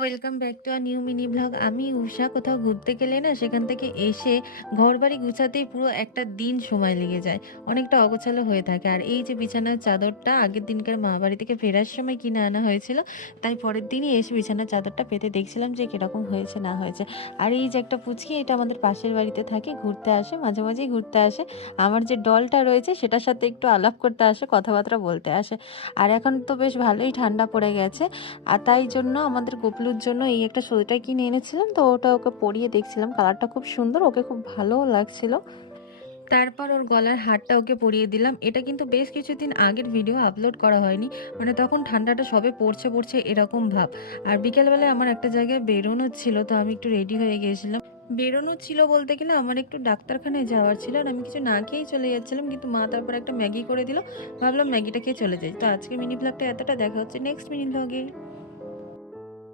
Welcome back to a new mini blog. আমি উষা। কোথাও ঘুরতে গেলে না সেখান থেকে এসে ঘরবাড়ি গুছাতেই পুরো একটা দিন সময় লেগে যায়। অনেকটা অগোছালো হয়ে থাকে। আর এই যে বিছানার চাদরটা আগের দিনকার মামাবাড়ি থেকে ফেরার সময় কিনে আনা হয়েছিল। তাই পরের দিনই এসে বিছানার চাদরটা পেতে দেখছিলাম যে কিরকম হয়েছে না হয়েছে। আর এই যে একটা পুচকি, এটা আমাদের পাশের বাড়িতে থাকে, ঘুরতে আসে, মাঝে মাঝেই ঘুরতে আসে। আমার যে ডলটা রয়েছে সেটার সাথে একটু আলাপ করতে আসে, কথাবার্তা বলতে আসে। আর এখন তো বেশ ভালোই ঠান্ডা পড়ে গেছে। আর তাই জন্য আমাদের গোপলুর জন্য এই একটা সোয়েটার কিনে এনেছিলাম, তো ওটা ওকে পরিয়ে দেখছিলাম। কালারটা খুব সুন্দর, ওকে খুব ভালোও লাগছিল। তারপর ওর গলার হারটা ওকে পরিয়ে দিলাম। এটা কিন্তু বেশ কিছুদিন আগের ভিডিও, আপলোড করা হয়নি, মানে তখন ঠান্ডাটা সবে পড়ছে পড়ছে এরকম ভাব। আর বিকেলবেলায় আমার একটা জায়গায় বেরোনো ছিল, তো আমি একটু রেডি হয়ে গিয়েছিলাম। বেরোনো ছিল বলতে গেলে আমার একটু ডাক্তারখানায় যাওয়ার ছিল, আর আমি কিছু না খেয়েই চলে যাচ্ছিলাম, কিন্তু মা তারপর একটা ম্যাগি করে দিল। ভাবলাম ম্যাগিটা খেয়ে চলে যাই। তো আজকে মিনি ব্লগটা এতটা, দেখা হচ্ছে নেক্সট মিনি ব্লগে।